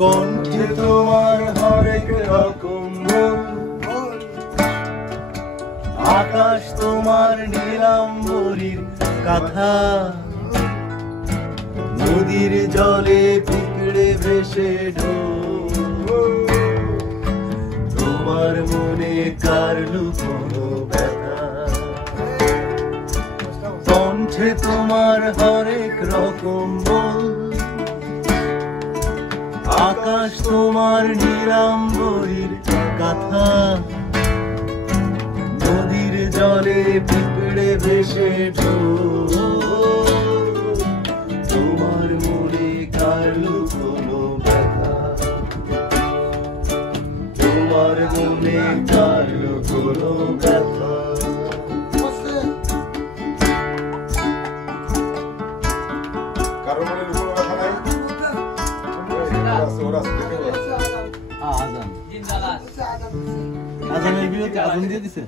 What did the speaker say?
কণ্ঠে তোমার হরেক রকম ভুল, আকাশ তোমার নীলাম্বরীর কথা, নদীর জলে পিঁপড়ে ভেসে ঢোল, তোমার মনে কার লুকোনো ব্যথা। কণ্ঠে তোমার হরেক রকম বল, আকাশ তোমার নীলাম্বরীর কথা, নদীর জলে পিঁপড়ে ভেসে ঢোল, তোমার মনে কার লুকোনো ব্যথা, তোমার মনে কার লুকোনো ব্যথা। কারো মনে লুকোনো ব্যথা নাই? আজানের বিরুদ্ধে আগুন দিয়ে দিছে।